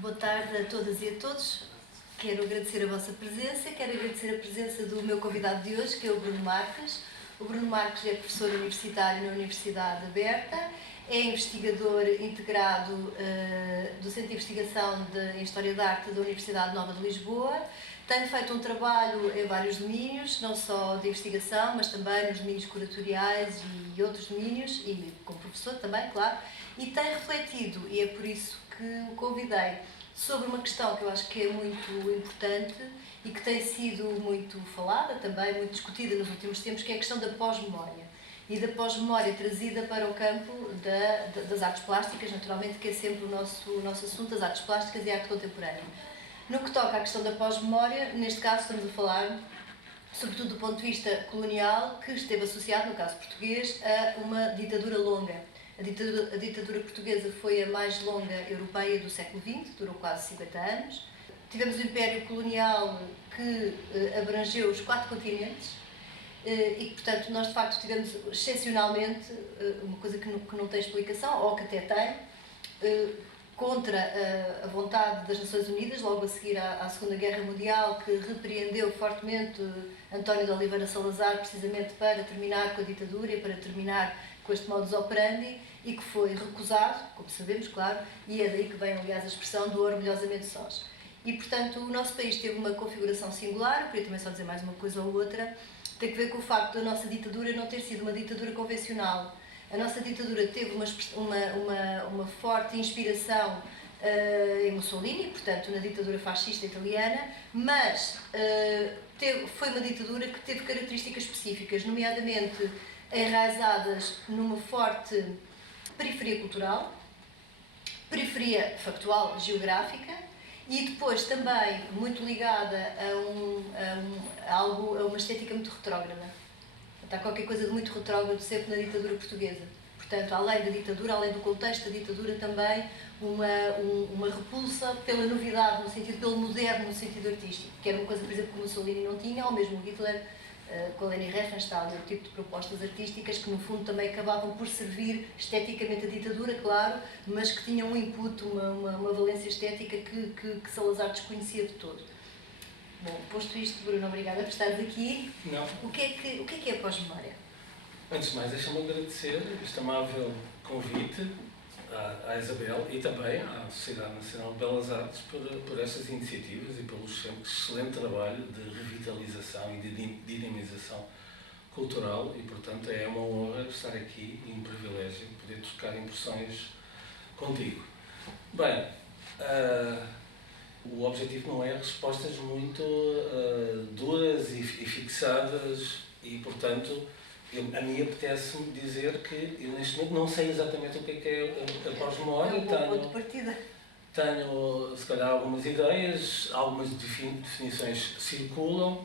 Boa tarde a todas e a todos. Quero agradecer a vossa presença, quero agradecer a presença do meu convidado de hoje, que é o Bruno Marques. O Bruno Marques é professor universitário na Universidade Aberta, é investigador integrado do Centro de Investigação em História da Arte da Universidade Nova de Lisboa. Tem feito um trabalho em vários domínios, não só de investigação, mas também nos domínios curatoriais e outros domínios, e como professor também, claro, e tem refletido, e é por isso que o convidei, sobre uma questão que eu acho que é muito importante e que tem sido muito falada também, muito discutida nos últimos tempos, que é a questão da pós-memória. E da pós-memória trazida para o campo das artes plásticas, naturalmente, que é sempre o nosso assunto, as artes plásticas e a arte contemporânea. No que toca à questão da pós-memória, neste caso estamos a falar, sobretudo do ponto de vista colonial, que esteve associado, no caso português, a uma ditadura longa. A ditadura portuguesa foi a mais longa europeia do século XX, durou quase 50 anos. Tivemos o Império Colonial que abrangeu os 4 continentes e, portanto, nós de facto tivemos excepcionalmente uma coisa que não tem explicação, ou que até tem, contra a vontade das Nações Unidas, logo a seguir à Segunda Guerra Mundial, que repreendeu fortemente António de Oliveira Salazar, precisamente para terminar com a ditadura e para terminar com este modus operandi, e que foi recusado, como sabemos, claro, e é daí que vem, aliás, a expressão do orgulhosamente sós. E, portanto, o nosso país teve uma configuração singular, eu queria também só dizer mais uma coisa ou outra, tem que ver com o facto da nossa ditadura não ter sido uma ditadura convencional. A nossa ditadura teve uma forte inspiração em Mussolini, portanto, na ditadura fascista italiana, mas foi uma ditadura que teve características específicas, nomeadamente enraizadas numa forte periferia cultural, periferia factual, geográfica, e depois também muito ligada a uma estética muito retrógrada. Há qualquer coisa de muito retrógrado sempre na ditadura portuguesa. Portanto, além da ditadura, além do contexto da ditadura, também uma repulsa pela novidade, pelo moderno, no sentido artístico, que era uma coisa, por exemplo, que o Mussolini não tinha, ou mesmo o Hitler, com a Leni Riefenstahl, o tipo de propostas artísticas que, no fundo, também acabavam por servir esteticamente a ditadura, claro, mas que tinham um input, uma valência estética que Salazar desconhecia de todo. Bom, posto isto, Bruno, obrigada por estares aqui. Não. O que é a pós-memória? Antes de mais, deixa-me agradecer este amável convite à Isabel e também à Sociedade Nacional de Belas Artes por estas iniciativas e pelo excelente trabalho de revitalização e de dinamização cultural e, portanto, é uma honra estar aqui e um privilégio poder trocar impressões contigo. Bem, o objetivo não é respostas muito duras e fixadas e, portanto, a mim apetece-me dizer que eu neste momento não sei exatamente o que é a pós-memória. É um bom ponto de partida. Tenho, se calhar, algumas ideias, algumas definições circulam,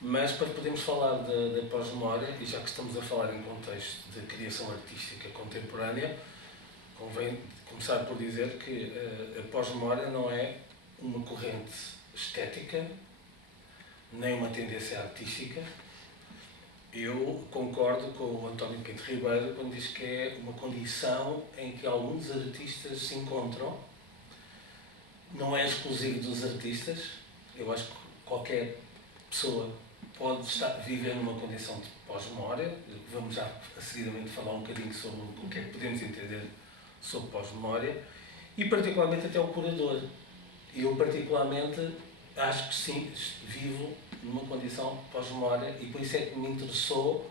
mas para podermos falar da pós-memória, e já que estamos a falar em contexto de criação artística contemporânea, convém começar por dizer que a pós-memória não é uma corrente estética, nem uma tendência artística. Eu concordo com o António Pinto Ribeiro quando diz que é uma condição em que alguns artistas se encontram. Não é exclusivo dos artistas. Eu acho que qualquer pessoa pode viver numa condição de pós-memória. Vamos já a seguidamente falar um bocadinho sobre o que é que podemos entender sobre pós-memória. E particularmente até o curador. Eu particularmente acho que sim, vivo numa condição pós-memória e por isso é que me interessou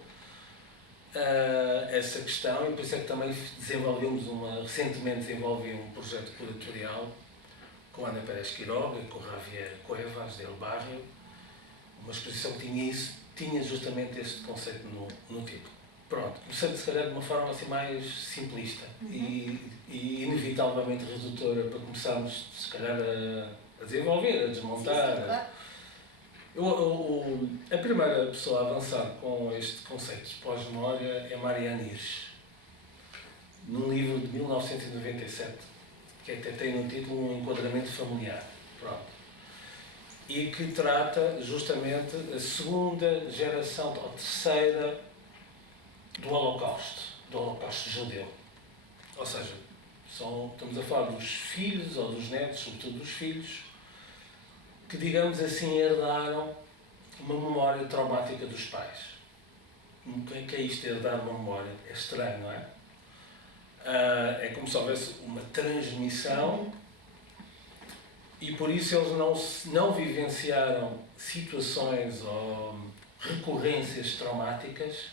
essa questão e por isso é que também recentemente desenvolvi um projeto curatorial com a Ana Pérez Quiroga e com o Javier Cuevas del Barrio, uma exposição que tinha justamente este conceito no título. Pronto, começando se calhar de uma forma assim mais simplista e inevitavelmente redutora para começarmos se calhar a desenvolver, a desmontar. Sim, claro. A primeira pessoa a avançar com este conceito de pós-memória é Marianne Hirsch, num livro de 1997, que até tem no título Um Enquadramento Familiar. Pronto. E que trata justamente a segunda geração, ou terceira, do Holocausto judeu. Ou seja, Estamos a falar dos filhos ou dos netos, sobretudo dos filhos, que, digamos assim, herdaram uma memória traumática dos pais. O que é isto, herdar uma memória? É estranho, não é? É como se houvesse uma transmissão e por isso eles não vivenciaram situações ou recorrências traumáticas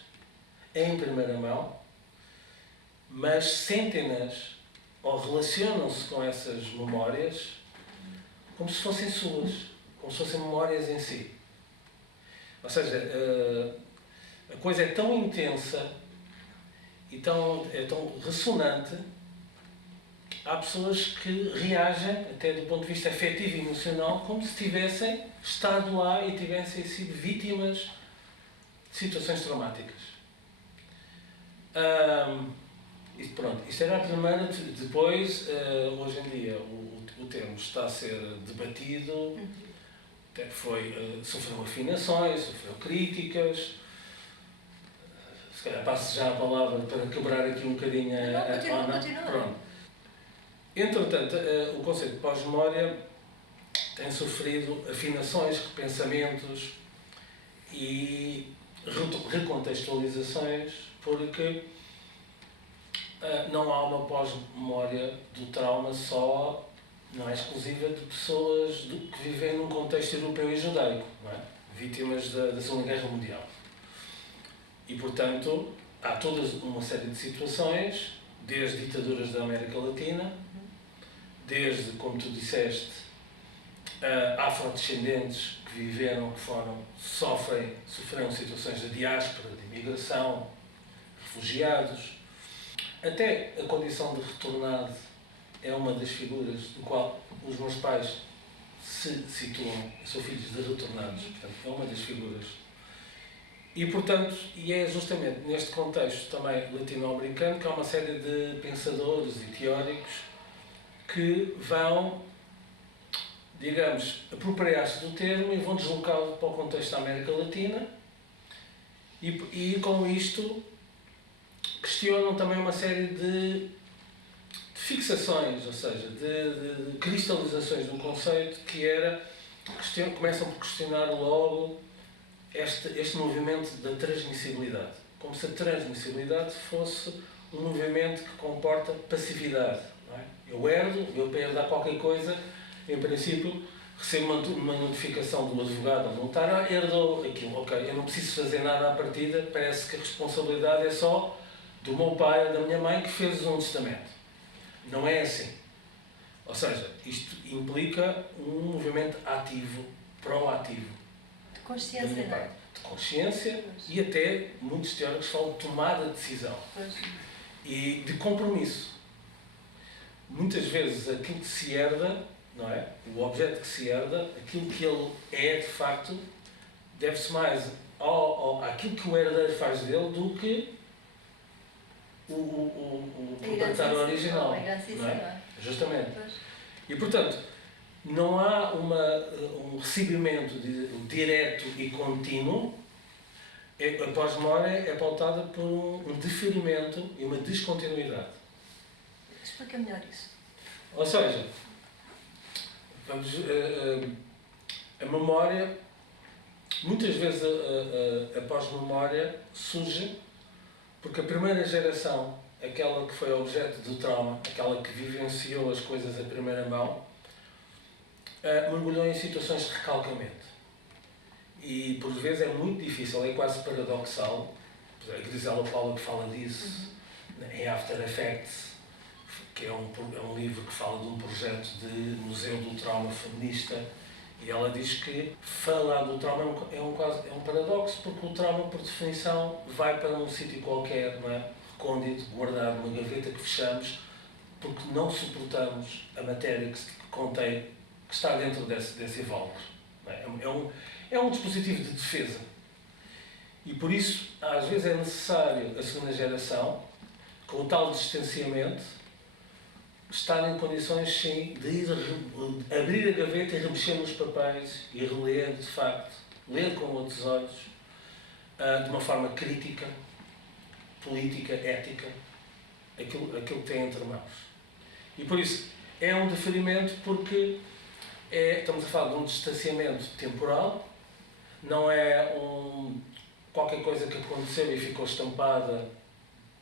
em primeira mão, mas sentem-nas ou relacionam-se com essas memórias como se fossem suas, como se fossem memórias em si. Ou seja, a coisa é tão intensa e é tão ressonante, há pessoas que reagem, até do ponto de vista afetivo e emocional, como se tivessem estado lá e tivessem sido vítimas de situações traumáticas. E pronto, isto era a primeira. Depois, hoje em dia, o termo está a ser debatido, até sofreu afinações, sofreu críticas. Se calhar passo já a palavra para quebrar aqui um bocadinho a Continua. Pronto. Entretanto, o conceito de pós-memória tem sofrido afinações, repensamentos e recontextualizações, porque não há uma pós-memória do trauma não é exclusiva de pessoas que vivem num contexto europeu e judaico, não é? Vítimas da Segunda Guerra Mundial. E, portanto, há toda uma série de situações, desde ditaduras da América Latina, desde, como tu disseste, afrodescendentes que viveram, sofreram situações de diáspora, de imigração, refugiados. Até a condição de retornado é uma das figuras do qual os meus pais se situam, são filhos de retornados, portanto, é uma das figuras. E, portanto, é justamente neste contexto também latino-americano que há uma série de pensadores e teóricos que vão, digamos, apropriar-se do termo e vão deslocá-lo para o contexto da América Latina e com isto questionam também uma série de fixações, ou seja, de cristalizações de um conceito que começam por questionar logo este movimento da transmissibilidade, como se a transmissibilidade fosse um movimento que comporta passividade. Não é? Eu para herdar qualquer coisa, em princípio, recebo uma notificação do advogado ou do notário, herdou aquilo, ok, eu não preciso fazer nada à partida, parece que a responsabilidade é só do meu pai ou da minha mãe que fez um testamento. Não é assim. Ou seja, isto implica um movimento ativo, proativo. De consciência, não é? De consciência e até, muitos teóricos falam de tomada de decisão. Pois. E de compromisso. Muitas vezes aquilo que se herda, não é? O objeto que se herda, aquilo que ele é de facto, deve-se mais àquilo que o herdeiro faz dele do que o proprietário original. Não é? Justamente. Pois. E, portanto, não há um recebimento direto e contínuo. A pós-memória é pautada por um deferimento e uma descontinuidade. Explica melhor isso. Ou seja, a memória, muitas vezes a pós-memória surge porque a primeira geração, aquela que foi objeto do trauma, aquela que vivenciou as coisas à primeira mão, mergulhou em situações de recalcamento. E por vezes é muito difícil, é quase paradoxal. A Grisela Paula que fala disso em After Effects, que é um livro que fala de um projeto de museu do trauma feminista, e ela diz que falar do trauma é um paradoxo, porque o trauma, por definição, vai para um sítio qualquer, não é? Recôndito, guardado numa gaveta que fechamos, porque não suportamos a matéria que está dentro desse invólucro. É um dispositivo de defesa. E por isso, às vezes, é necessário a segunda geração, com o tal distanciamento, estar em condições, sim, de abrir a gaveta e remexer nos papéis e reler, de facto, ler com outros olhos, de uma forma crítica, política, ética, aquilo que tem entre mãos. E por isso é um diferimento porque estamos a falar de um distanciamento temporal, não é qualquer coisa que aconteceu e ficou estampada,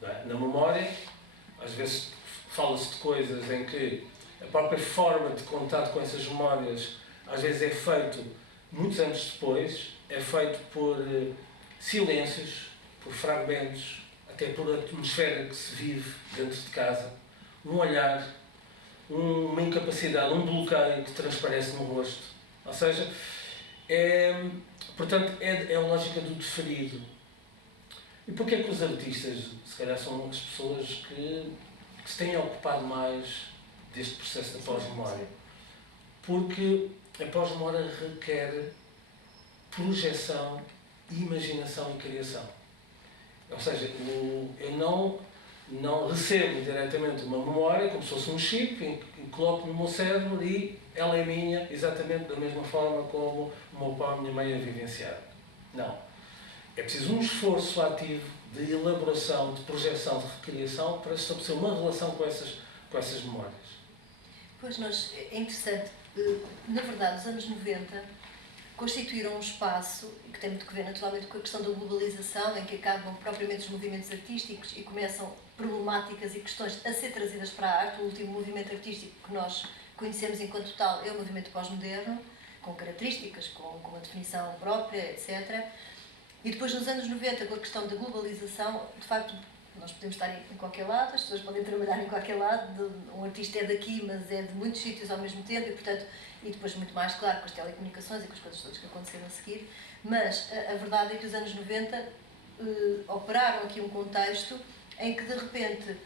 não é, na memória. Às vezes fala-se de coisas em que a própria forma de contato com essas memórias às vezes é feito muitos anos depois, é feito por silêncios, por fragmentos, até por atmosfera que se vive dentro de casa, um olhar, uma incapacidade, um bloqueio que transparece no rosto. Ou seja, portanto, é a lógica do diferido. E porquê é que os artistas, se calhar, são as pessoas que se têm ocupado mais deste processo da pós-memória? Porque a pós-memória requer projeção, imaginação e criação. Ou seja, eu não recebo diretamente uma memória como se fosse um chip e coloco no meu cérebro e ela é minha exatamente da mesma forma como o meu pai e a minha mãe a vivenciaram. Não. É preciso um esforço ativo de elaboração, de projeção, de recriação para estabelecer uma relação com essas memórias. Pois é interessante. Na verdade, os anos 90 constituíram um espaço que tem muito que ver naturalmente com a questão da globalização, em que acabam propriamente os movimentos artísticos e começam problemáticas e questões a ser trazidas para a arte. O último movimento artístico que nós conhecemos enquanto tal é o movimento pós-moderno, com características, com uma definição própria, etc. E depois, nos anos 90, com a questão da globalização, de facto, nós podemos estar em qualquer lado, as pessoas podem trabalhar em qualquer lado, um artista é daqui, mas é de muitos sítios ao mesmo tempo, e portanto, e depois muito mais, claro, com as telecomunicações e com as coisas todas que aconteceram a seguir, mas a verdade é que os anos 90 operaram aqui um contexto em que, de repente,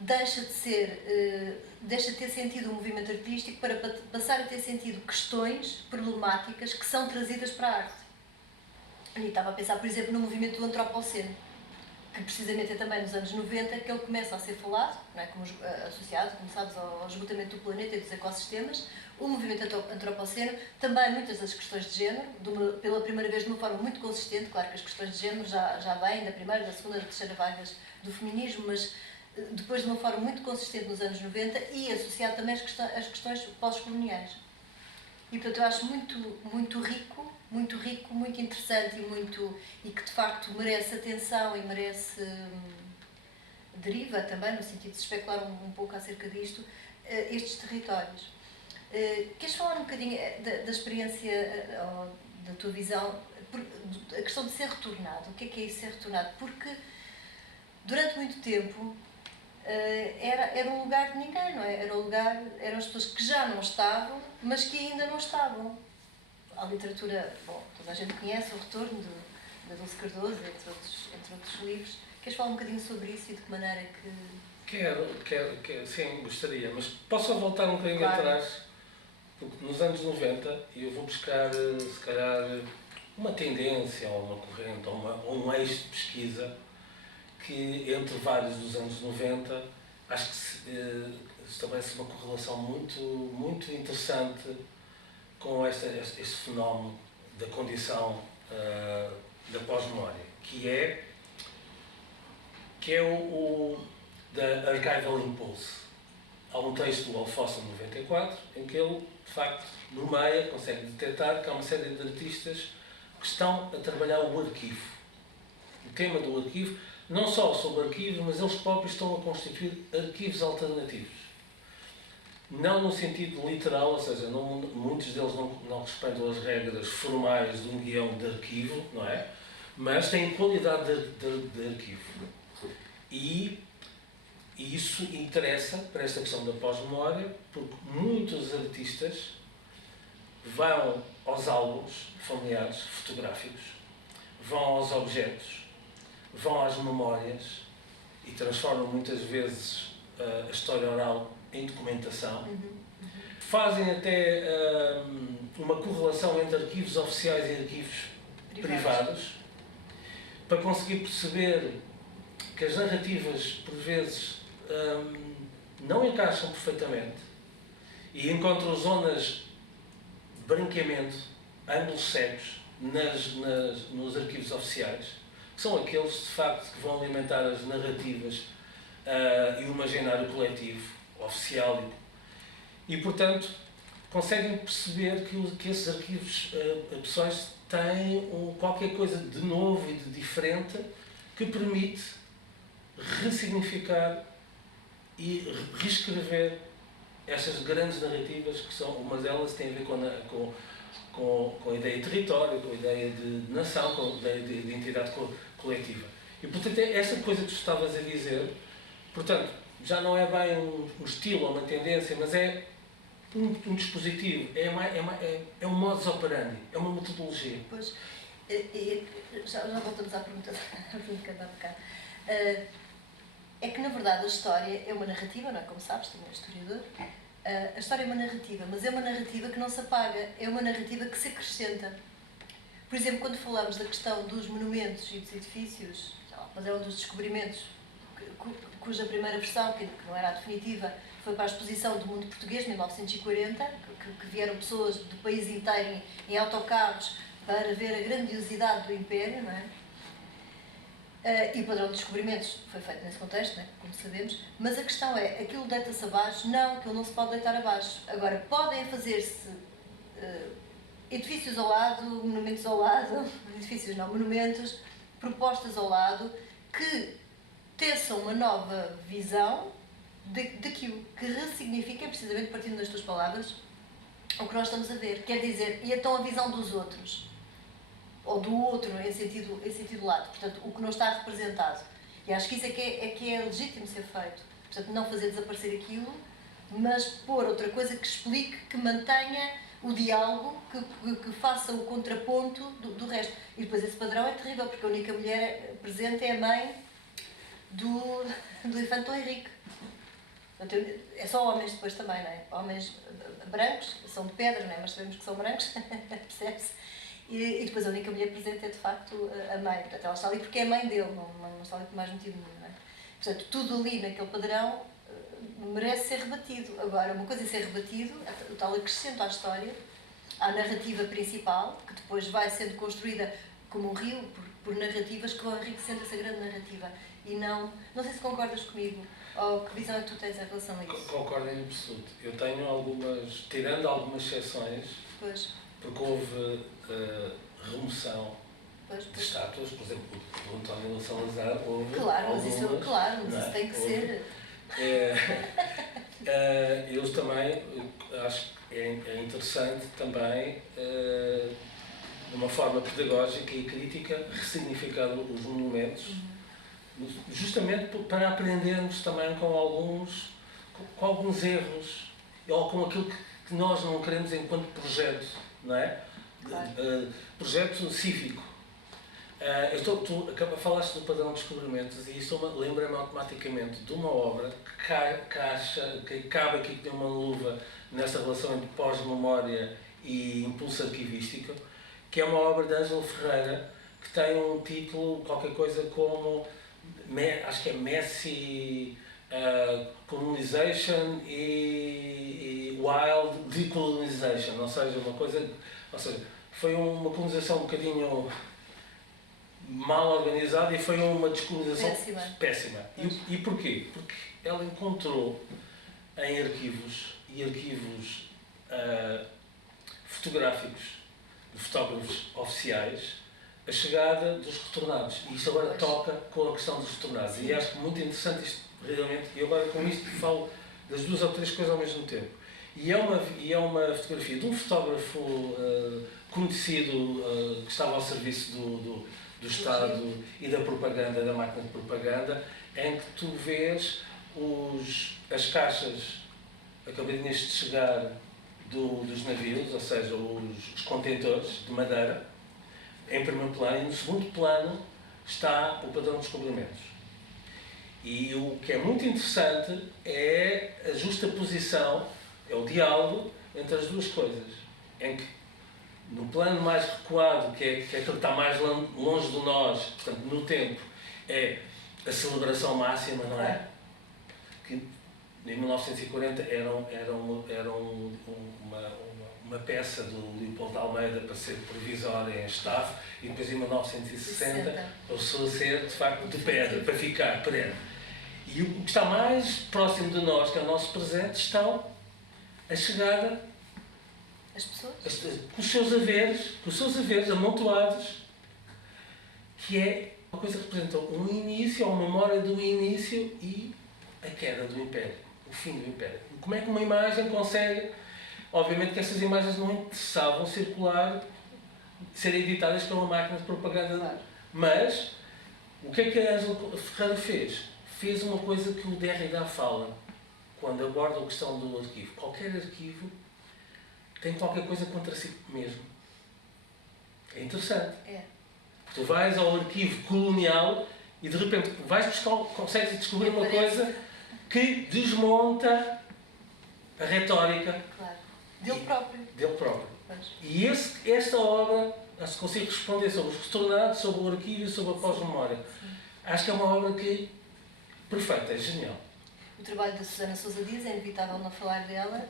deixa de ter sentido o movimento artístico para passar a ter sentido questões problemáticas que são trazidas para a arte. E estava a pensar, por exemplo, no movimento do antropoceno, que precisamente é também nos anos 90 que ele começa a ser falado, não é? Como associado, como sabes, ao esgotamento do planeta e dos ecossistemas. O movimento antropoceno, também muitas das questões de género, pela primeira vez de uma forma muito consistente. Claro que as questões de género já vêm da primeira, da segunda, da terceira vagas do feminismo, mas depois de uma forma muito consistente nos anos 90 e associado também às questões pós-coloniais. E portanto eu acho muito rico, muito interessante e que de facto merece atenção e merece deriva também, no sentido de se especular um pouco acerca disto, estes territórios. Queres falar um bocadinho da experiência, da tua visão, a questão de ser retornado? O que é isso, ser retornado? Porque durante muito tempo era um lugar de ninguém, não é? Eram as pessoas que já não estavam, mas que ainda não estavam. A literatura, bom, toda a gente conhece o Retorno da Dulce Cardoso, entre outros livros. Queres falar um bocadinho sobre isso e de que maneira que... Quero, sim, gostaria, mas posso só voltar um bocadinho claro. atrás, porque nos anos 90 eu vou buscar, se calhar, uma tendência, ou uma corrente, ou um eixo de pesquisa que, entre vários dos anos 90, acho que se estabelece uma correlação muito interessante com este fenómeno da condição da pós-memória, que é o da Archival Impulse. Há um texto do Alfossa, 94, em que ele, de facto, nomeia, consegue detectar que há uma série de artistas que estão a trabalhar o arquivo. O tema do arquivo, não só sobre arquivos, mas eles próprios estão a constituir arquivos alternativos. Não no sentido literal, ou seja, muitos deles não respeitam as regras formais de um guião de arquivo, não é? Mas têm qualidade de arquivo. E isso interessa para esta questão da pós-memória, porque muitos artistas vão aos álbuns familiares, fotográficos, vão aos objetos, vão às memórias e transformam muitas vezes a história oral em documentação. Fazem até uma correlação entre arquivos oficiais e arquivos privados para conseguir perceber que as narrativas, por vezes, não encaixam perfeitamente e encontram zonas de branqueamento, ângulos cegos nos arquivos oficiais, que são aqueles, de facto, que vão alimentar as narrativas e o imaginário coletivo, oficial e portanto, conseguem perceber que esses arquivos pessoais têm qualquer coisa de novo e de diferente que permite ressignificar e reescrever estas grandes narrativas que são, umas delas têm a ver com a ideia de território, com a ideia de nação, com a ideia de identidade coletiva. E portanto, essa coisa que tu estavas a dizer, portanto, já não é bem um estilo ou uma tendência, mas é um dispositivo, é um modus operandi, é uma metodologia. Pois, já voltamos à pergunta que há bocado. É que, na verdade, a história é uma narrativa, não é? Como sabes, também é historiador. A história é uma narrativa, mas é uma narrativa que não se apaga, é uma narrativa que se acrescenta. Por exemplo, quando falamos da questão dos monumentos e dos edifícios, mas é um dos descobrimentos cuja primeira versão, que não era a definitiva, foi para a exposição do mundo português, 1940, que vieram pessoas do país inteiro em autocarros para ver a grandiosidade do Império, não é? E o padrão de descobrimentos foi feito nesse contexto, não é? Como sabemos, mas a questão é, aquilo deita-se abaixo? Não, aquilo não se pode deitar abaixo. Agora, podem fazer-se edifícios ao lado, monumentos ao lado, edifícios não, monumentos, propostas ao lado, que teçam uma nova visão daquilo, que ressignifiquem, precisamente partindo das tuas palavras, o que nós estamos a ver. Quer dizer, e então a visão dos outros, ou do outro em sentido lato, portanto, o que não está representado. E acho que isso é que é legítimo ser feito. Portanto, não fazer desaparecer aquilo, mas pôr outra coisa que explique, que mantenha o diálogo, que faça o contraponto do resto. E depois esse padrão é terrível, porque a única mulher presente é a mãe do infante Dom Henrique. Portanto, é só homens depois também, não é? Homens brancos, são de pedra, não é? Mas sabemos que são brancos, percebe-se? E depois a única mulher presente é de facto a mãe. Portanto, ela está ali porque é a mãe dele, não está ali por mais motivo nenhum, não é? Portanto, tudo ali naquele padrão merece ser rebatido. Agora, uma coisa é ser rebatido, o tal acrescento à história, à narrativa principal, que depois vai sendo construída como um rio, por narrativas que vão enriquecendo essa grande narrativa. E não sei se concordas comigo, ou que visão é que tu tens em relação a isso? Concordo em absoluto. Eu tenho tirando algumas exceções, pois. Porque houve remoção de estátuas, por exemplo, do António Salazar, houve. Claro, mas isso tem que ser. Eles também, acho que é interessante também, de uma forma pedagógica e crítica, ressignificar os monumentos, justamente para aprendermos também com alguns erros, ou com aquilo que nós não queremos enquanto projeto, não é? Claro. Projeto cívico. Tu falaste do padrão de descobrimentos e isso lembra-me automaticamente de uma obra que cabe aqui que tem uma luva nessa relação entre pós-memória e impulso arquivístico, que é uma obra de Ângelo Ferreira, que tem um título, qualquer coisa como, acho que é Messi Colonization e Wild Decolonization, ou seja, foi uma colonização um bocadinho mal organizada e foi uma descolonização péssima. E porquê? Porque ela encontrou em arquivos fotográficos de fotógrafos oficiais a chegada dos retornados. E isto agora toca com a questão dos retornados. E acho que muito interessante isto, realmente, e agora com isto falo das duas ou três coisas ao mesmo tempo. E é uma fotografia de um fotógrafo conhecido que estava ao serviço do Estado e da propaganda, da máquina de propaganda, em que tu vês as caixas acabadinhas de chegar dos navios, ou seja, os contentores de madeira, em primeiro plano, e no segundo plano está o padrão de descobrimentos. E o que é muito interessante é a justaposição, é o diálogo entre as duas coisas, em que no plano mais recuado, que é aquele que está mais longe de nós, portanto, no tempo, é a celebração máxima, não é? Que em 1940 era uma peça do Leopoldo de Almeida para ser provisória em Staff, e depois em 1960 passou a ser, de facto, de pedra, para ficar perene. E o que está mais próximo de nós, que é o nosso presente, estão a chegar As pessoas? com os seus haveres amontoados, que é uma coisa que representa um início, ou uma memória do início e a queda do Império, o fim do Império. Como é que uma imagem consegue... Obviamente que essas imagens não interessavam circular, serem editadas pela máquina de propaganda. Claro. Mas, o que é que a Ângela Ferreira fez? Fez uma coisa que o Derrida fala, quando aborda a questão do arquivo. Qualquer arquivo tem qualquer coisa contra si mesmo. É interessante. É. Tu vais ao arquivo colonial e de repente vais buscar, consegues descobrir uma coisa que desmonta a retórica. Claro. Dele próprio. Dele próprio. Pois. E esta obra, acho que consigo responder sobre os retornados, sobre o arquivo e sobre a pós-memória. Acho que é uma obra que perfeita, é genial. O trabalho da Susana Sousa Dias, é inevitável não falar dela,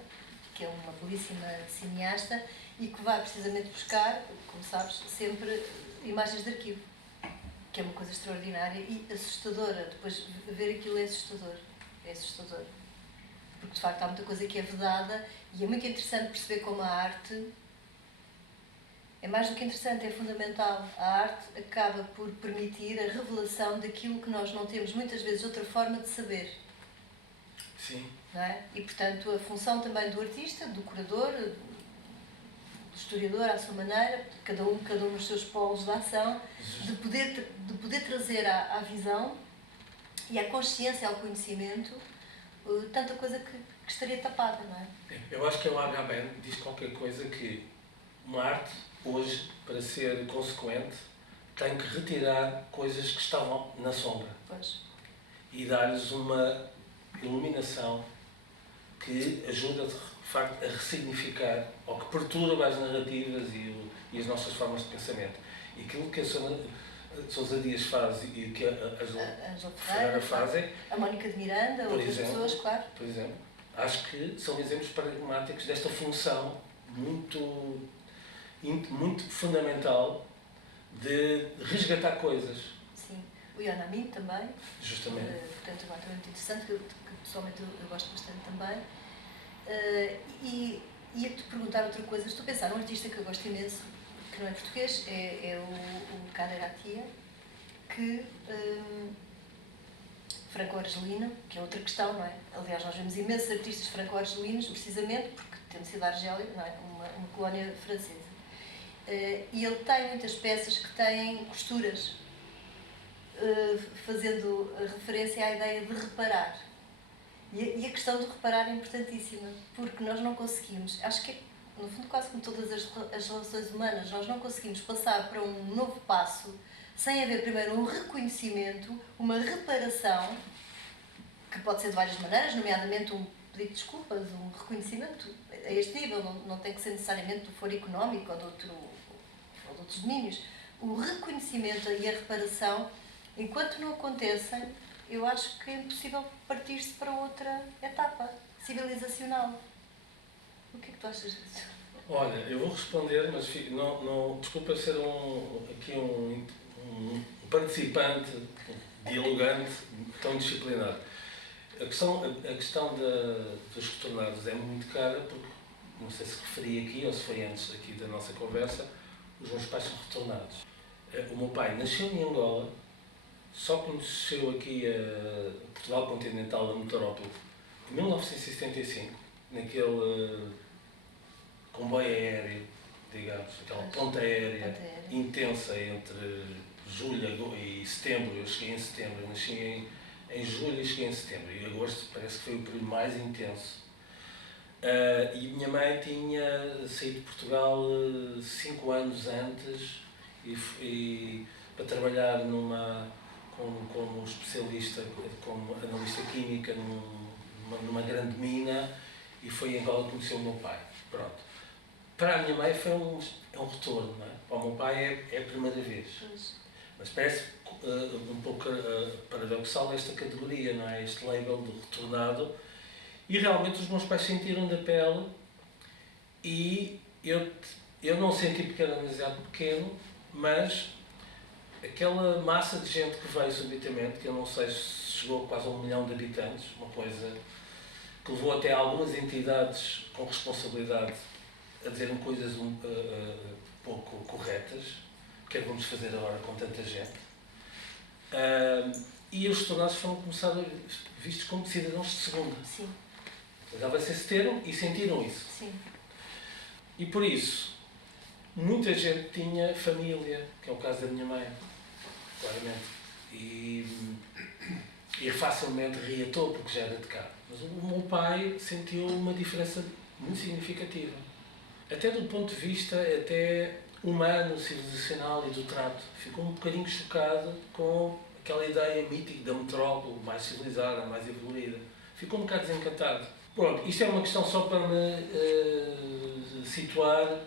que é uma belíssima cineasta e que vai precisamente buscar, como sabes, sempre imagens de arquivo, que é uma coisa extraordinária e assustadora. Depois ver aquilo é assustador. É assustador. Porque de facto há muita coisa que é vedada e é muito interessante perceber como a arte é mais do que interessante, é fundamental. A arte acaba por permitir a revelação daquilo que nós não temos muitas vezes outra forma de saber. Sim. Não é? E portanto a função também do artista, do curador, do historiador à sua maneira, cada um nos seus polos de ação, de poder trazer à visão e à consciência, ao conhecimento, tanta coisa que estaria tapada, não é? Eu acho que o Agamben diz qualquer coisa que uma arte, hoje, para ser consequente, tem que retirar coisas que estavam na sombra. Pois. E dar-lhes uma iluminação que ajuda, de facto, a ressignificar ou que perturba as narrativas e as nossas formas de pensamento. E aquilo que a Sousa Dias faz e que a Ângela Ferreira fazem, a Mónica de Miranda, por outras exemplo, pessoas, claro. por exemplo, acho que são exemplos paradigmáticos desta função muito fundamental de resgatar coisas. Sim. O Ionami também. Justamente. Portanto, é muito interessante, que pessoalmente eu gosto bastante também. E ia-te perguntar outra coisa. Estou a pensar num artista que eu gosto imenso, que não é português, é o Kader Atia, que franco-argelino, que é outra questão, não é? Aliás, nós vemos imensos artistas franco-argelinos, precisamente porque tendo sido a Argélia, não é? Uma colónia francesa. E ele tem muitas peças que têm costuras, fazendo referência à ideia de reparar. E a questão de reparar é importantíssima, porque nós não conseguimos, acho que é, no fundo, quase como todas as relações humanas, nós não conseguimos passar para um novo passo sem haver primeiro um reconhecimento, uma reparação, que pode ser de várias maneiras, nomeadamente um pedido de desculpas, um reconhecimento a este nível, não tem que ser necessariamente do foro económico ou de outros domínios. O reconhecimento e a reparação, enquanto não acontecem, eu acho que é impossível partir-se para outra etapa civilizacional. O que é que tu achas disso? Olha, eu vou responder, mas desculpa ser aqui um participante, dialogante, tão disciplinado. A questão dos retornados é muito cara, porque, não sei se referi aqui ou se foi antes aqui da nossa conversa, os meus pais são retornados. O meu pai nasceu em Angola, só conheceu aqui a Portugal continental, a Metarópole, em 1975, naquele comboio aéreo, digamos, aquela ponta aérea intensa entre julho e setembro. Eu cheguei em setembro, nasci em julho e cheguei em setembro, e agosto parece que foi o período mais intenso. E minha mãe tinha saído de Portugal 5 anos antes e para trabalhar como especialista, como analista química numa grande mina, e foi em Angola que conheceu o meu pai. Pronto. Para a minha mãe foi um retorno, não é? Para o meu pai é a primeira vez. Mas parece um pouco paradoxal esta categoria, não é? Este label de retornado. E realmente os meus pais sentiram da pele, e eu não senti porque era demasiado pequeno, mas aquela massa de gente que veio subitamente, que eu não sei se chegou quase a 1 milhão de habitantes, uma coisa que levou até algumas entidades com responsabilidade a dizerem coisas pouco corretas. O que é que vamos fazer agora com tanta gente? E os tornados foram começar vistos como cidadãos de segunda. Sim. Eles abasteceram e sentiram isso. Sim. E por isso, muita gente tinha família, que é o caso da minha mãe, claramente. E facilmente reatou, porque já era de cá. Mas o meu pai sentiu uma diferença muito significativa. Até do ponto de vista até humano, civilizacional e do trato. Ficou um bocadinho chocado com aquela ideia mítica da metrópole, mais civilizada, mais evoluída. Ficou um bocado desencantado. Pronto, isto é uma questão só para me situar,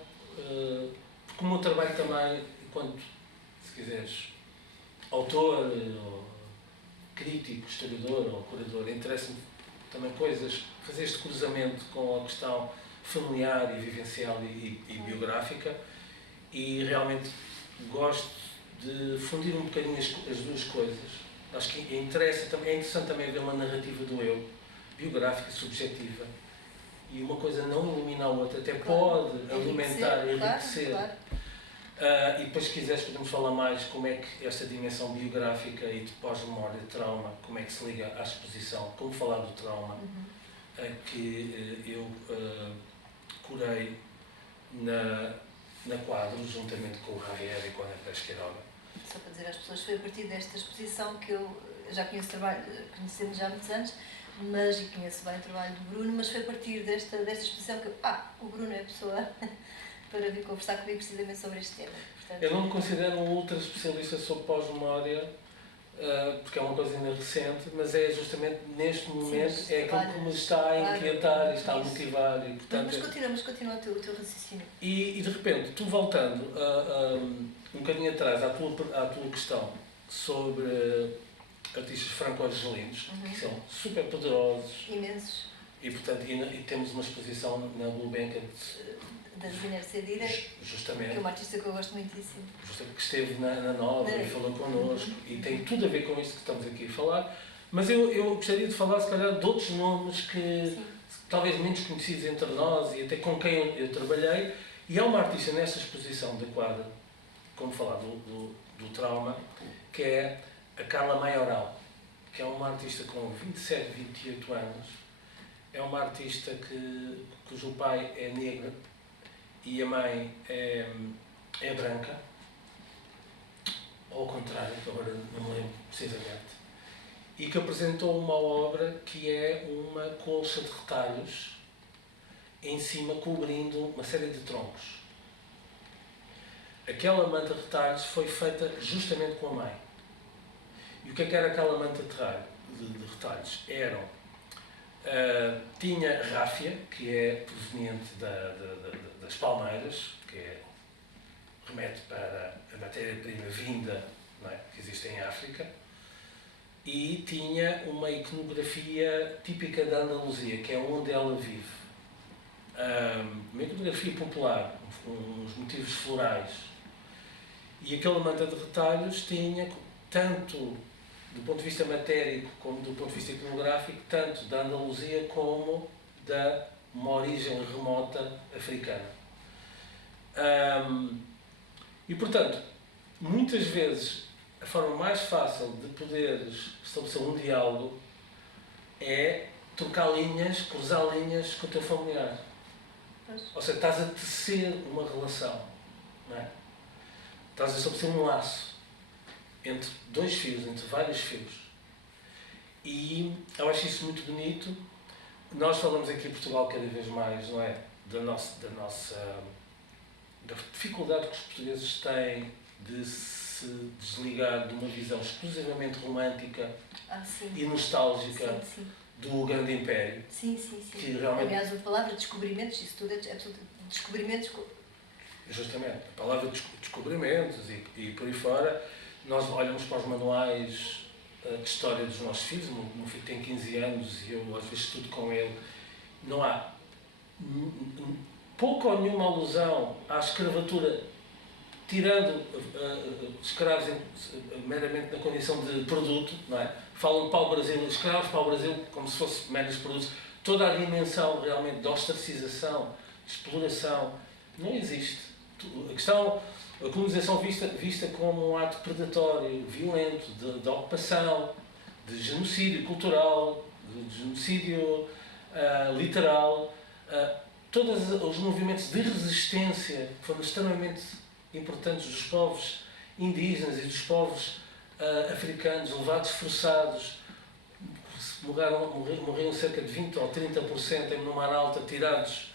porque o meu trabalho também, enquanto, se quiseres, autor, ou crítico, historiador ou curador, interessa-me também coisas, fazer este cruzamento com a questão familiar e vivencial e biográfica, e realmente gosto de fundir um bocadinho as duas coisas. Acho que é interessante também ver uma narrativa do eu, biográfica, subjetiva, e uma coisa não elimina a outra, até pode alimentar e enriquecer. Claro. E depois, se quiseres, podemos falar mais como é que esta dimensão biográfica e de pós-memória de trauma, como é que se liga à exposição, como falar do trauma, que eu curei na Quadros, juntamente com o Javier e com a Ana Pérez Queiroga. Só para dizer às pessoas, foi a partir desta exposição que eu já conheço o trabalho, conhecemos já há muitos anos, e conheço bem o trabalho do Bruno, mas foi a partir desta exposição que o Bruno é a pessoa para vir conversar comigo precisamente sobre este tema. Portanto, eu não me considero um ultra especialista sobre pós-memória, porque é uma coisa ainda recente, mas é justamente neste momento é aquilo que me está a inquietar e está a motivar. E, portanto, mas continua o teu raciocínio. E de repente, tu voltando um bocadinho atrás à tua questão sobre artistas franco-argelinos, que são super poderosos. Imensos. E, portanto, e temos uma exposição na Gulbenkian da Ziner Cedira, justamente, que é uma artista que eu gosto muitíssimo. Justamente, que esteve na Nova e falou connosco, e tem tudo a ver com isto que estamos aqui a falar. Mas eu gostaria de falar, se calhar, de outros nomes que talvez menos conhecidos entre nós e até com quem eu trabalhei. E há uma artista nesta exposição da quadra, como falar do trauma, que é a Carla Maioral, que é uma artista com 27, 28 anos. É uma artista cujo pai é negro e a mãe é branca, ou ao contrário, que agora não me lembro precisamente, e que apresentou uma obra que é uma colcha de retalhos em cima cobrindo uma série de troncos. Aquela manta de retalhos foi feita justamente com a mãe. E o que era aquela manta de retalhos? Tinha ráfia, que é proveniente das palmeiras, remete para a matéria-prima vinda, não é, que existe em África, e tinha uma iconografia típica da Andaluzia, que é onde ela vive. Uma iconografia popular, uns motivos florais. E aquela manta de retalhos tinha, tanto do ponto de vista matérico como do ponto de vista iconográfico, tanto da Andaluzia como da uma origem remota africana. E, portanto, muitas vezes a forma mais fácil de poderes estabelecer um diálogo é trocar linhas, cruzar linhas com o teu familiar. Ou seja, estás a tecer uma relação, não é? Estás a estabelecer um laço entre dois fios, entre vários fios. E eu acho isso muito bonito. Nós falamos aqui em Portugal cada vez mais, não é? Da dificuldade que os portugueses têm de se desligar de uma visão exclusivamente romântica e nostálgica do grande império. Sim. Que realmente... Aliás, a palavra descobrimentos, isso tudo é descobrimentos. Justamente, a palavra descobrimentos e por aí fora. Nós olhamos para os manuais de história dos nossos filhos. O meu filho tem 15 anos e eu às vezes estudo com ele. Não há pouca ou nenhuma alusão à escravatura tirando escravos meramente na condição de produto, não é? Falam para o Brasil, escravos para o Brasil como se fossem meros produtos. Toda a dimensão realmente de ostracização, de exploração, não existe. A colonização vista como um ato predatório, violento, de ocupação, de genocídio cultural, de genocídio literal. Todos os movimentos de resistência foram extremamente importantes dos povos indígenas e dos povos africanos, levados forçados. Morriam cerca de 20 ou 30% em Mar Alta, tirados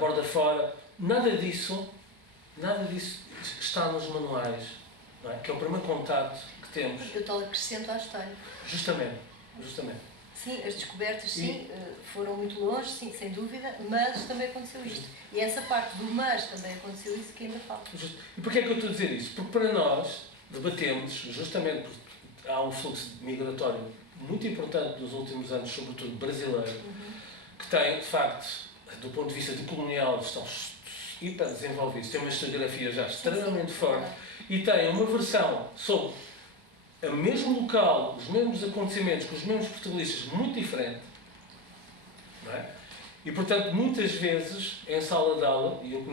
borda fora. Nada disso está nos manuais, não é? Que é o primeiro contacto que temos. Eu tal acrescento à história. Justamente. Sim, as descobertas, sim, foram muito longe, sim, sem dúvida, mas também aconteceu isto. E essa parte do mas também aconteceu isso que ainda falta. E porquê é que eu estou a dizer isso? Porque para nós debatemos, justamente porque há um fluxo migratório muito importante nos últimos anos, sobretudo brasileiro, que tem, de facto, do ponto de vista de colonial, estão hiper desenvolvidos, tem uma historiografia já extremamente forte e tem uma versão sobre o mesmo local, os mesmos acontecimentos, com os mesmos protagonistas, muito diferente. Não é? E, portanto, muitas vezes, em sala de aula, e eu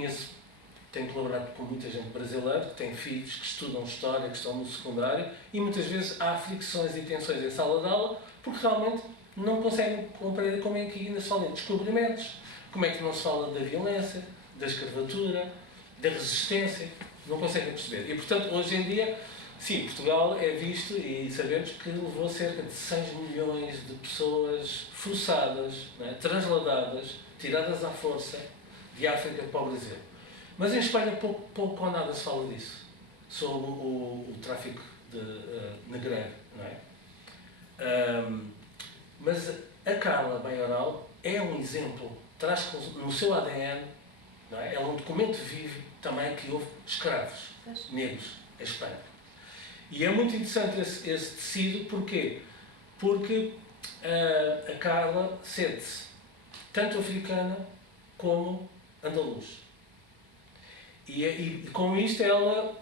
tenho colaborado com muita gente brasileira, que tem filhos, que estudam história, que estão no secundário, e muitas vezes há fricções e tensões em sala de aula, porque realmente não conseguem compreender como é que ainda se fala de descobrimentos, como é que não se fala da violência, da escravatura, da resistência, não conseguem perceber. E, portanto, hoje em dia, sim, Portugal é visto, e sabemos que levou cerca de 6 milhões de pessoas forçadas, não é? Transladadas, tiradas à força de África para o Brasil. Mas em Espanha pouco ou nada se fala disso, sobre o tráfico de negreiro, não é? Mas a Carla Maioral é um exemplo, traz no seu ADN, não é? É um documento vivo também que houve escravos negros em Espanha. E é muito interessante esse tecido, porquê? Porque a Carla sente-se tanto africana como andaluz. E com isto ela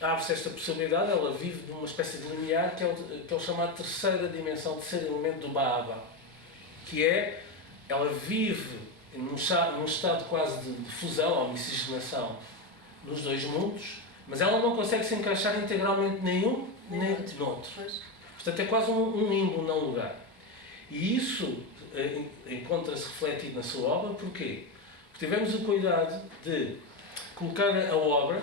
abre-se esta possibilidade, ela vive numa espécie de limiar que é o chamado terceira dimensão, terceiro elemento do Baaba, que é, ela vive num estado quase de fusão ou miscigenação nos dois mundos, mas ela não consegue se encaixar integralmente nenhum nem no outro. Portanto, é quase um limbo, não lugar. E isso encontra-se refletido na sua obra, porquê? Porque tivemos o cuidado de colocar a obra,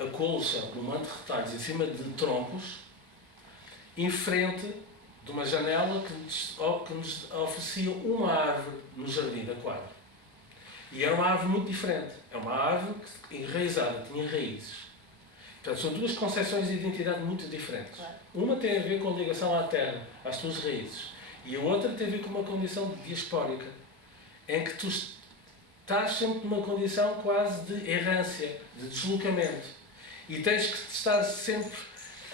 a colcha, um manto de retalhos, em cima de troncos, em frente de uma janela que nos oferecia uma árvore no jardim da quadra. E era uma árvore muito diferente. É uma árvore enraizada, tinha raízes. Portanto, são duas concepções de identidade muito diferentes. Claro. Uma tem a ver com a ligação à terra, às tuas raízes. E a outra tem a ver com uma condição diaspórica, em que tu estás sempre numa condição quase de errância, de deslocamento. E tens que estar sempre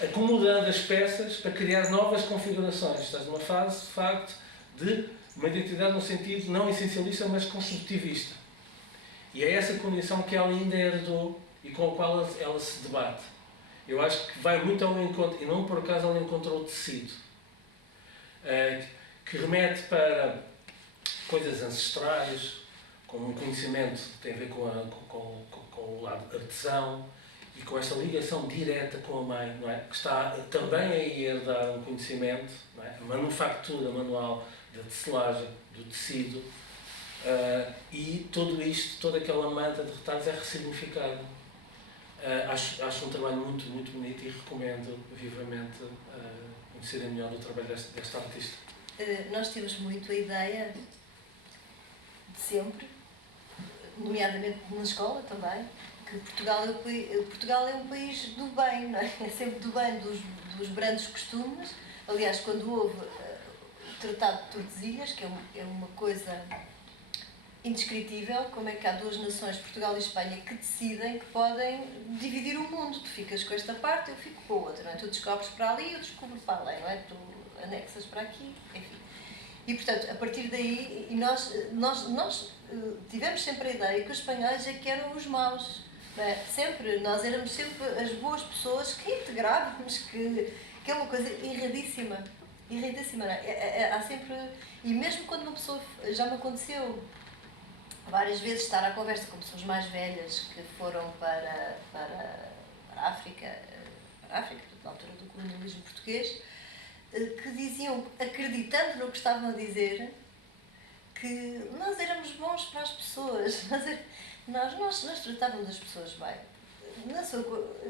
acomodando as peças para criar novas configurações. Estás numa fase, de facto, de uma identidade no sentido não essencialista, mas construtivista. E é essa condição que ela ainda herdou e com a qual ela se debate. Eu acho que vai muito ao encontro, e não por acaso ela encontrou o tecido, que remete para coisas ancestrais, com um conhecimento que tem a ver com o lado artesão e com esta ligação direta com a mãe, não é? Que está também a herdar um conhecimento, não é? A manufatura manual da tecelagem, do tecido, e tudo isto, toda aquela manta de retalhos é ressignificada. Acho um trabalho muito, muito bonito e recomendo vivamente conhecerem melhor o trabalho desta artista. Nós temos muito a ideia de sempre, nomeadamente na escola também, que Portugal é um país do bem, não é? É sempre do bem, dos brandos costumes. Aliás, quando houve o Tratado de Tordesilhas, que é uma coisa indescritível, como é que há duas nações, Portugal e Espanha, que decidem que podem dividir o mundo. Tu ficas com esta parte, eu fico com a outra, não é? Tu descobres para ali, eu descubro para além, não é? Tu anexas para aqui, enfim. E, portanto, a partir daí, nós tivemos sempre a ideia que os espanhóis é que eram os maus, Não é? Sempre, nós éramos sempre as boas pessoas que integrávamos, que é uma coisa erradíssima. Erradíssima, não é? Há sempre... E mesmo quando uma pessoa... Já me aconteceu várias vezes estar à conversa com pessoas mais velhas que foram para a África, na altura do colonialismo português, que diziam, acreditando no que estavam a dizer, que nós éramos bons para as pessoas, nós tratávamos as pessoas bem.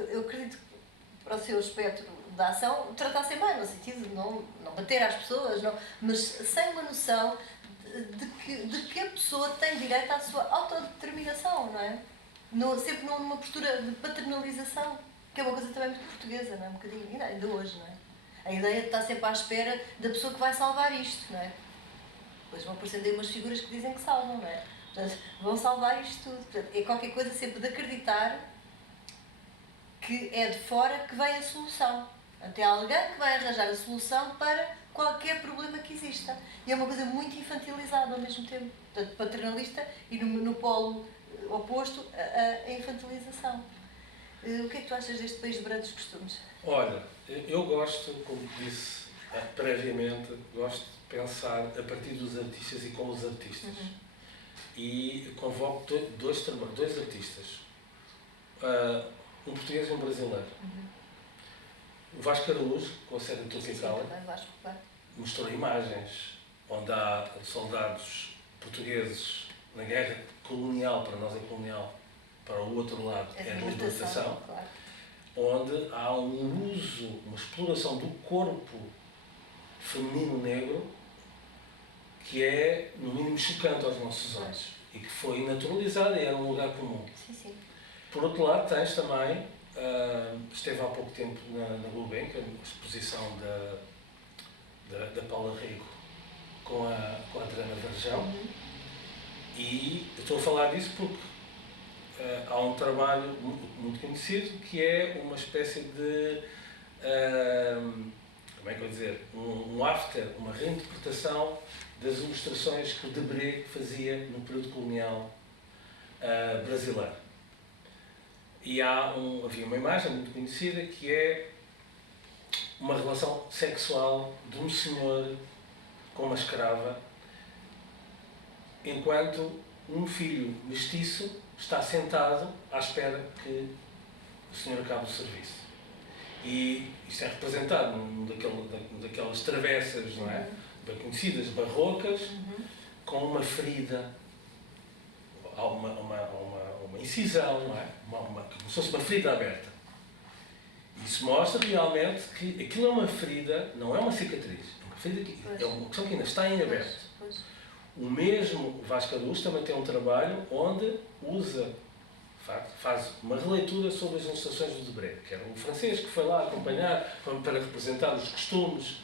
Eu acredito que para o seu espectro de ação tratassem bem, no sentido de não bater às pessoas, mas sem uma noção de que a pessoa tem direito à sua autodeterminação, não é? Sempre numa postura de paternalização, que é uma coisa também muito portuguesa, não é? Um bocadinho, ainda hoje, não é? A ideia de estar sempre à espera da pessoa que vai salvar isto, não é? Depois vão aparecendo aí umas figuras que dizem que salvam, não é? Portanto, vão salvar isto tudo. Portanto, é qualquer coisa sempre de acreditar que é de fora que vem a solução. Portanto, é alguém que vai arranjar a solução para qualquer problema que exista. E é uma coisa muito infantilizada ao mesmo tempo. Portanto, paternalista e no polo oposto a infantilização. O que é que tu achas deste país de brandos costumes? Olha, eu gosto, como disse previamente, gosto de pensar a partir dos artistas e com os artistas. E convoco dois artistas, um português e um brasileiro. O Vasco Araújo, com a série Tropical, mostrou imagens onde há soldados portugueses na guerra colonial, para nós é colonial, para o outro lado é a libertação, claro. Onde há um uso, uma exploração do corpo feminino negro que é, no mínimo, chocante aos nossos olhos e que foi naturalizado e era um lugar comum. Sim. Por outro lado, tens também, esteve há pouco tempo na Gulbenkian, a exposição da Paula Rico com a Adriana Varjão. E estou a falar disso porque há um trabalho muito conhecido que é uma espécie de, como é que eu vou dizer, um after, uma reinterpretação das ilustrações que o Debré fazia no período colonial brasileiro. E havia uma imagem muito conhecida que é uma relação sexual de um senhor com uma escrava, enquanto um filho mestiço está sentado à espera que o senhor acabe o serviço. E isto é representado daquelas travessas, não é? Bem conhecidas, barrocas, com uma ferida, uma incisão, não é? Como se fosse uma ferida aberta. Isso mostra realmente que aquilo é uma ferida, não é uma cicatriz, é uma ferida é uma questão que ainda está em aberto. O mesmo Vasco Araújo também tem um trabalho onde usa, faz uma releitura sobre as ilustrações do Debré, que era um francês que foi lá acompanhar para representar os costumes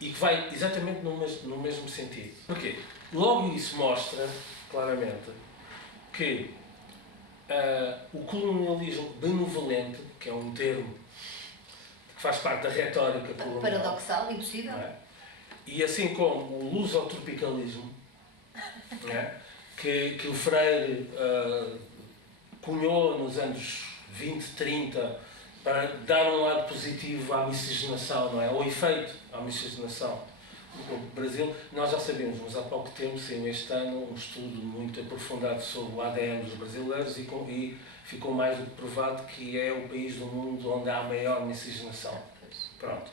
e que vai exatamente no mesmo sentido. Porquê? Logo isso mostra claramente que o colonialismo benevolente, que é um termo que faz parte da retórica colonial, paradoxal, impossível, não é? E assim como o lusotropicalismo, não é? que o Freire cunhou nos anos 20, 30 para dar um lado positivo à miscigenação, não é? Ao efeito à miscigenação. No Brasil, nós já sabemos, mas há pouco tempo saiu este ano um estudo muito aprofundado sobre o ADN dos brasileiros e ficou mais do que provado que é o país do mundo onde há a maior miscigenação. Pronto.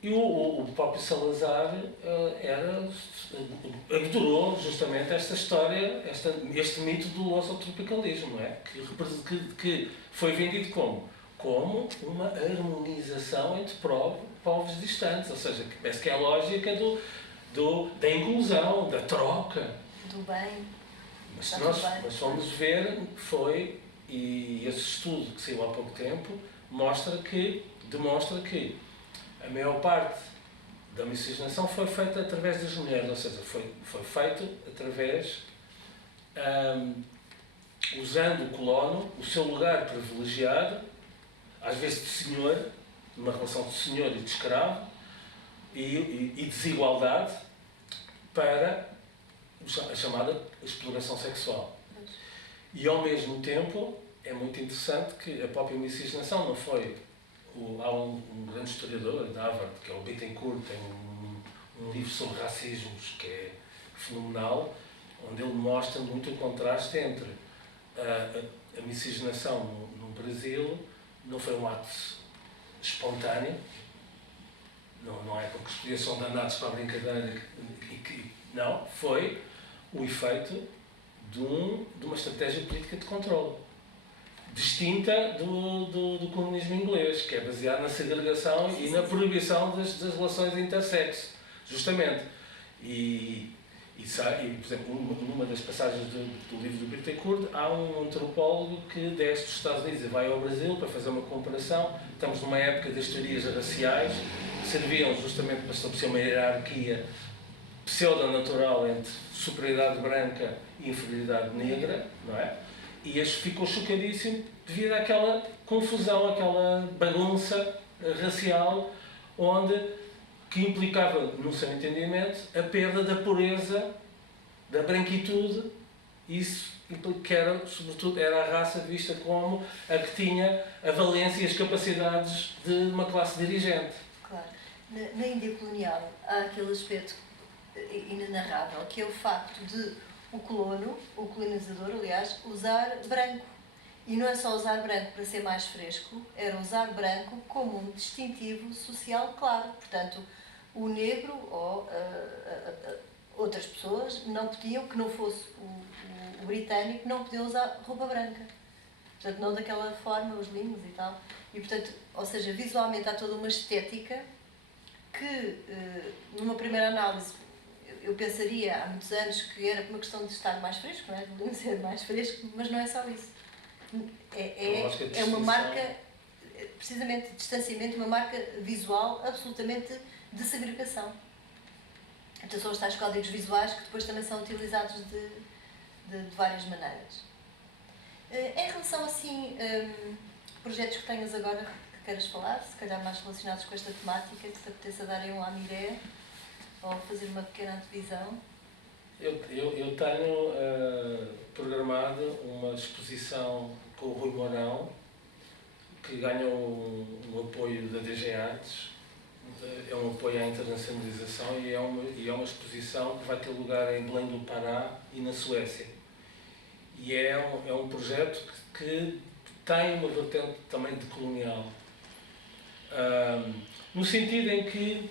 E o próprio Salazar adorou justamente esta história, este mito do lusotropicalismo, não é? Que foi vendido como uma harmonização entre povos distantes, ou seja, que parece que é a lógica da inclusão, da troca. Do bem. Mas fomos ver, e esse estudo que saiu há pouco tempo, demonstra que a maior parte da miscigenação foi feita através das mulheres, ou seja, foi feito através, usando o colono, o seu lugar privilegiado, às vezes de senhor, numa relação de senhor e de escravo, e desigualdade, para a chamada exploração sexual. E ao mesmo tempo é muito interessante que a própria miscigenação não foi. Há um grande historiador de Harvard, que é o Bettencourt, tem um livro sobre racismos que é fenomenal, onde ele mostra muito o contraste entre a miscigenação no Brasil não foi um ato espontâneo, não é porque os portugueses são danados para a brincadeira, não, foi o efeito de uma estratégia política de controle, distinta do comunismo inglês, que é baseado na segregação e na proibição das relações intersexo, justamente. E, por exemplo, numa das passagens do livro do Bettencourt, há um antropólogo que desce dos Estados Unidos e vai ao Brasil para fazer uma comparação. Estamos numa época das teorias raciais, que serviam justamente para estabelecer uma hierarquia pseudo-natural entre superioridade branca e inferioridade negra, não é? E este ficou chocadíssimo devido àquela confusão, àquela bagunça racial, que implicava, no seu entendimento, a perda da pureza, da branquitude. Isso que era, sobretudo, era a raça vista como a que tinha a valência e as capacidades de uma classe dirigente. Claro. Na Índia colonial há aquele aspecto inenarrável, que é o facto de o colonizador, aliás, usar branco. E não é só usar branco para ser mais fresco, era usar branco como um distintivo social claro. Portanto, o negro ou outras pessoas não podiam, que não fosse o britânico, não podiam usar roupa branca. Portanto, não daquela forma, os linhos e tal. E, portanto, ou seja, visualmente há toda uma estética que, numa primeira análise, eu pensaria há muitos anos que era uma questão de estar mais fresco, não é? De ser mais fresco, mas não é só isso. É uma marca, precisamente de distanciamento, uma marca visual absolutamente de segregação. Então são os tais códigos visuais que depois também são utilizados de várias maneiras. Em relação, assim, projetos que tenhas agora que queiras falar, se calhar mais relacionados com esta temática, que te apeteça darem um à Miré, ou fazer uma pequena antevisão? Eu tenho programado uma exposição com o Rui Mourão, que ganhou um apoio da DG Artes. É um apoio à internacionalização e é uma exposição que vai ter lugar em Belém do Pará e na Suécia. E é um projeto que tem uma vertente também de colonial. No sentido em que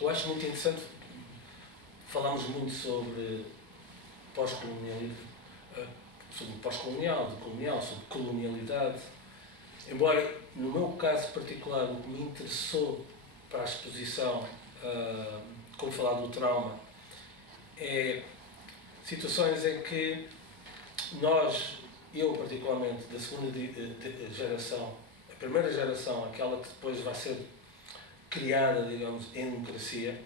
eu acho muito interessante, falamos muito sobre pós-colonialidade, sobre pós-colonial, decolonial, sobre colonialidade. Embora, no meu caso particular, o que me interessou para a exposição, como falar do trauma, é situações em que eu particularmente, da segunda geração, a primeira geração, aquela que depois vai ser criada, digamos, em democracia,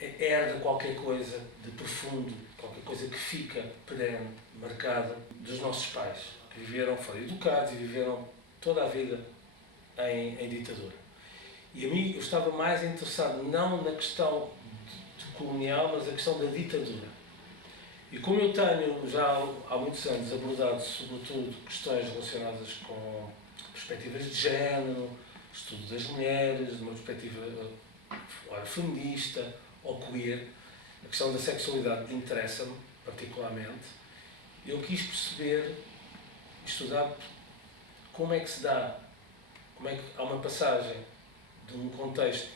herda qualquer coisa de profundo, qualquer coisa que fica perene, marcada, dos nossos pais, que viveram, foram educados e viveram toda a vida em ditadura. E a mim, eu estava mais interessado não na questão colonial, mas na questão da ditadura. E como eu tenho já há muitos anos abordado, sobretudo, questões relacionadas com perspectivas de género, estudo das mulheres, de uma perspectiva feminista ou queer, a questão da sexualidade interessa-me particularmente. Eu quis perceber, estudar como é que se dá, como é que há uma passagem de um contexto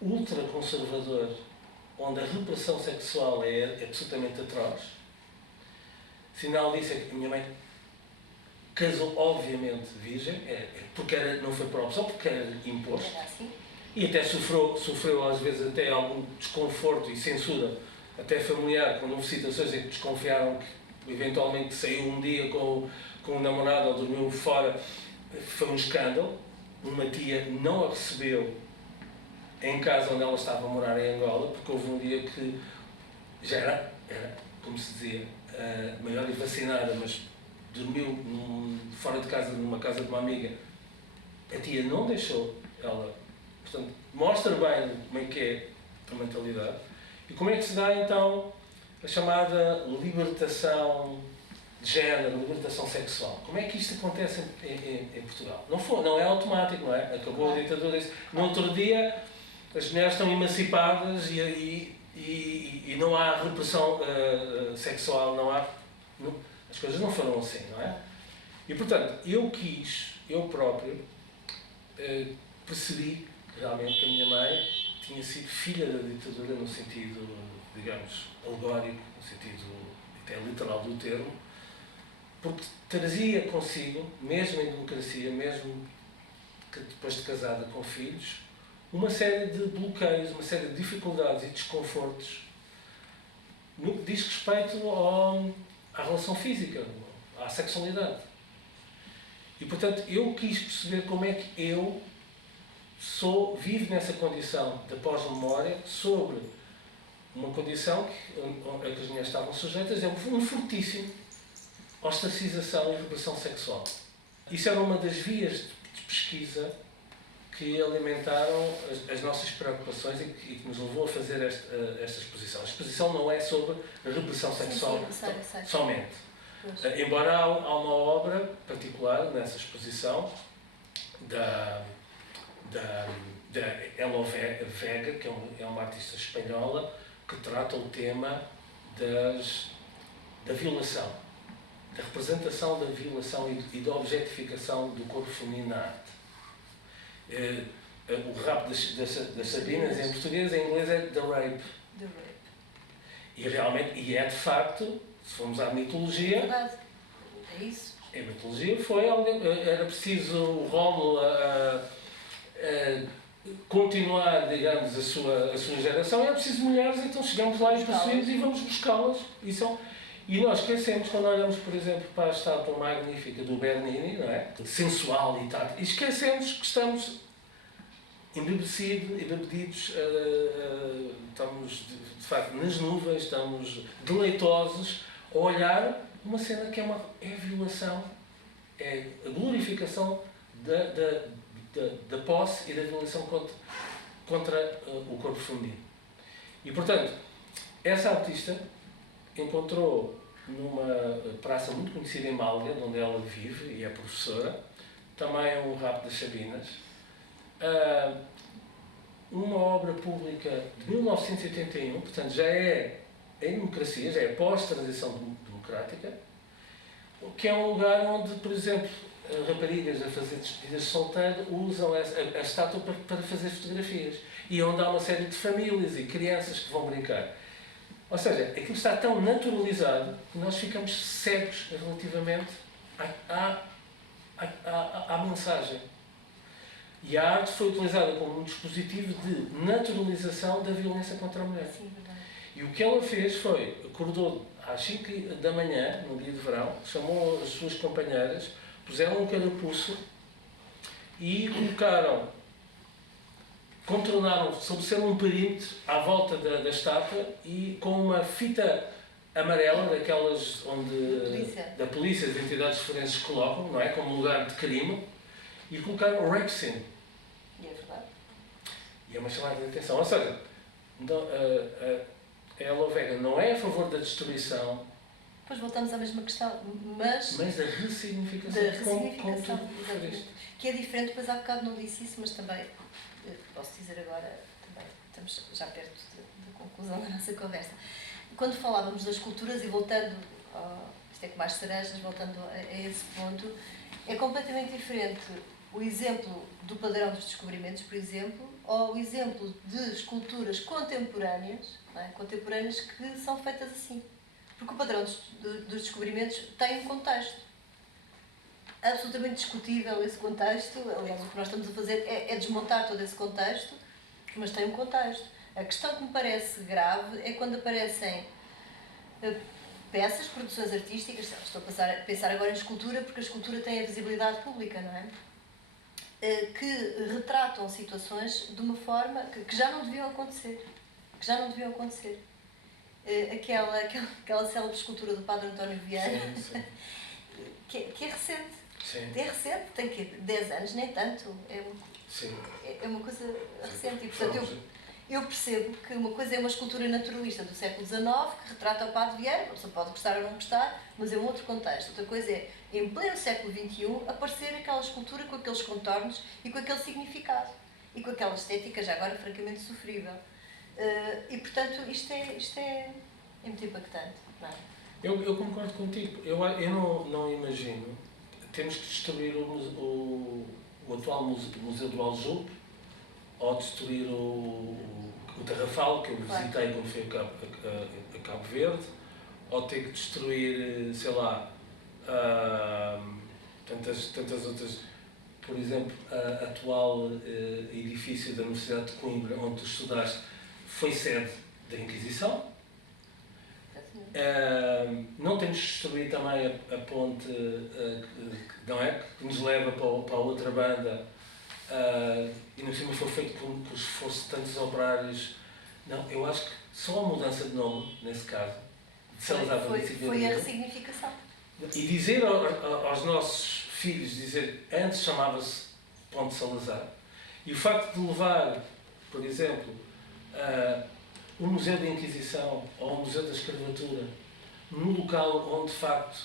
ultraconservador, onde a repressão sexual é absolutamente atroz. Sinal disso é que a minha mãe casou, obviamente, virgem, porque não foi por opção, porque era imposto. E até sofreu às vezes até algum desconforto e censura, até familiar, com situações em que desconfiaram que eventualmente saiu um dia com um namorado ou dormiu fora. Foi um escândalo. Uma tia não a recebeu em casa onde ela estava a morar em Angola, porque houve um dia que já era como se dizia, maior e vacinada, mas dormiu fora de casa, numa casa de uma amiga. A tia não deixou ela. Portanto, mostra bem como é que é a mentalidade e como é que se dá então a chamada libertação de género, libertação sexual. Como é que isto acontece em Portugal? Não é automático, não é? Acabou a ditadura. No outro dia, as mulheres estão emancipadas e não há repressão sexual, as coisas não foram assim, não é? E, portanto, eu próprio, percebi que realmente que a minha mãe tinha sido filha da ditadura no sentido, digamos, alegórico, no sentido até literal do termo, porque trazia consigo, mesmo em democracia, mesmo que depois de casada com filhos, uma série de bloqueios, uma série de dificuldades e desconfortos no que diz respeito à relação física, à sexualidade. E, portanto, eu quis perceber como é que eu vivo nessa condição de pós-memória sobre uma condição a que as mulheres estavam sujeitas, é um fortíssimo ostracização e repressão sexual. Isso era uma das vias de pesquisa que alimentaram as nossas preocupações e que nos levou a fazer esta exposição. A exposição não é sobre a repressão sexual somente. Embora há uma obra particular nessa exposição da Elo Vega, que é uma artista espanhola, que trata o tema da violação, da representação da violação e da objetificação do corpo feminino na arte. O rap das Sabinas em português, em inglês é The Rape. E realmente, é de facto, se formos à mitologia, verdade. É isso. A mitologia era preciso o Rómulo continuar, digamos, a sua geração, era preciso mulheres, então chegamos lá e possuímos e vamos buscá-las. E nós esquecemos, quando olhamos, por exemplo, para a estátua magnífica do Bernini, não é? Sensual e tal, e esquecemos que estamos embebedidos, estamos de facto nas nuvens, estamos deleitosos a olhar uma cena que é violação, é a glorificação da posse e da violação contra o corpo feminino. E, portanto, essa artista encontrou numa praça muito conhecida em Málaga, onde ela vive e é professora, também um rap das Sabinas, uma obra pública de 1981, portanto já é em democracia, já é pós-transição democrática, que é um lugar onde, por exemplo, raparigas a fazer despedidas de solteiro usam a estátua para fazer fotografias, e onde há uma série de famílias e crianças que vão brincar. Ou seja, aquilo está tão naturalizado que nós ficamos cegos relativamente à mensagem. E a arte foi utilizada como um dispositivo de naturalização da violência contra a mulher. Sim, verdade. E o que ela fez foi, acordou às 5 da manhã, no dia de verão, chamou as suas companheiras, puseram um carapuço e contornaram, estabeleceram um perímetro à volta da estátua e com uma fita amarela, daquelas da polícia, as entidades forenses colocam, não é? Como lugar de crime, e colocaram o rape scene. E é verdade. E é uma chamada de atenção. Ou seja, a Elo Vega não é a favor da destruição. Depois voltamos à mesma questão, mas da ressignificação. Da ressignificação, exatamente. Que é diferente, depois há bocado não disse isso, mas também, posso dizer agora, também estamos já perto da conclusão da nossa conversa. Quando falávamos das culturas, e voltando, isto é com mais cerejas, voltando a esse ponto, é completamente diferente o exemplo do padrão dos descobrimentos, por exemplo, ou o exemplo de esculturas contemporâneas, não é? Contemporâneas que são feitas assim. Porque o padrão dos descobrimentos tem um contexto. Absolutamente discutível esse contexto. Aliás, o que nós estamos a fazer é desmontar todo esse contexto, mas tem um contexto. A questão que me parece grave é quando aparecem peças, produções artísticas, estou a pensar agora em escultura, porque a escultura tem a visibilidade pública, não é? Que retratam situações de uma forma que já não deviam acontecer. Aquela célebre escultura do Padre António Vieira, sim. que é recente. Sim. É recente, tem que 10 anos, nem tanto. É uma coisa recente. E, portanto, eu percebo que uma coisa é uma escultura naturalista do século XIX, que retrata o Padre Vieira, a pessoa pode gostar ou não gostar, mas é um outro contexto. Outra coisa é, em pleno século XXI, aparecer aquela escultura com aqueles contornos e com aquele significado. E com aquela estética, já agora, francamente sofrível. E, portanto, isto é muito impactante, não é? Eu concordo contigo. Eu não imagino. Temos que destruir o atual Museu do Aljube, ou destruir o Tarrafal, que eu visitei quando fui a Cabo Verde, ou ter que destruir, sei lá, tantas outras. Por exemplo, a atual edifício da Universidade de Coimbra, onde tu estudaste, foi sede da Inquisição. Não temos de destruir também a ponte não é? Que nos leva para a outra banda, e no cima foi feito com o esforço de tantos operários. Não, eu acho que só a mudança de nome, nesse caso, de Salazar para foi a ressignificação. E dizer aos nossos filhos, dizer, antes chamava-se Ponte Salazar, e o facto de levar, por exemplo, o Museu da Inquisição ou o Museu da Escravatura no local onde, de facto,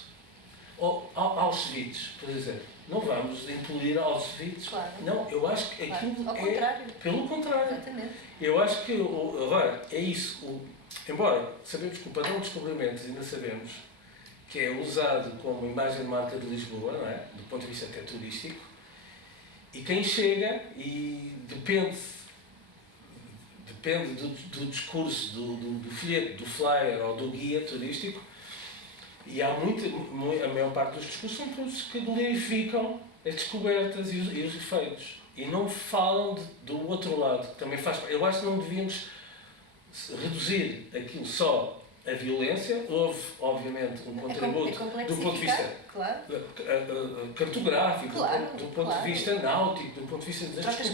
Auschwitz, por exemplo, não vamos incluir Auschwitz. Claro. Não, eu acho que aquilo Ao contrário. Pelo contrário. Exatamente. Eu acho que, agora, é isso. Embora sabemos que o padrão de descobrimentos, ainda sabemos, que é usado como imagem de marca de Lisboa, não é? Do ponto de vista até turístico, e quem chega, e depende do discurso, do folheto, do flyer ou do guia turístico, e há a maior parte dos discursos são todos que glorificam as descobertas e os efeitos, e não falam do outro lado, que também faz. Eu acho que não devíamos reduzir aquilo só a violência. Houve, obviamente, um contributo do ponto de vista cartográfico, claro, do ponto de vista náutico, do ponto de vista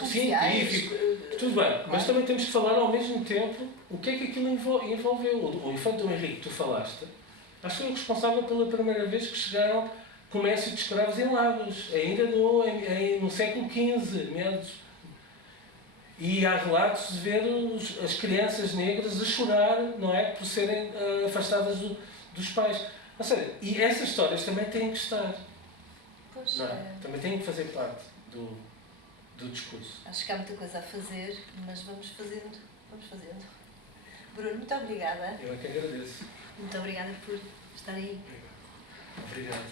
científico, tudo bem, mas claro. também temos que falar ao mesmo tempo o que é que aquilo envolveu. O efeito do Henrique que tu falaste, acho que foi o responsável pela primeira vez que chegaram comércio de escravos em Lagos, ainda no século XV, meados. E há relatos de ver as crianças negras a chorar, não é? Por serem afastadas dos pais. Ou seja, e essas histórias também têm que estar. Pois, não é? Também têm que fazer parte do discurso. Acho que há muita coisa a fazer, mas vamos fazendo. Bruno, muito obrigada. Eu é que agradeço. Muito obrigada por estar aí. Obrigado.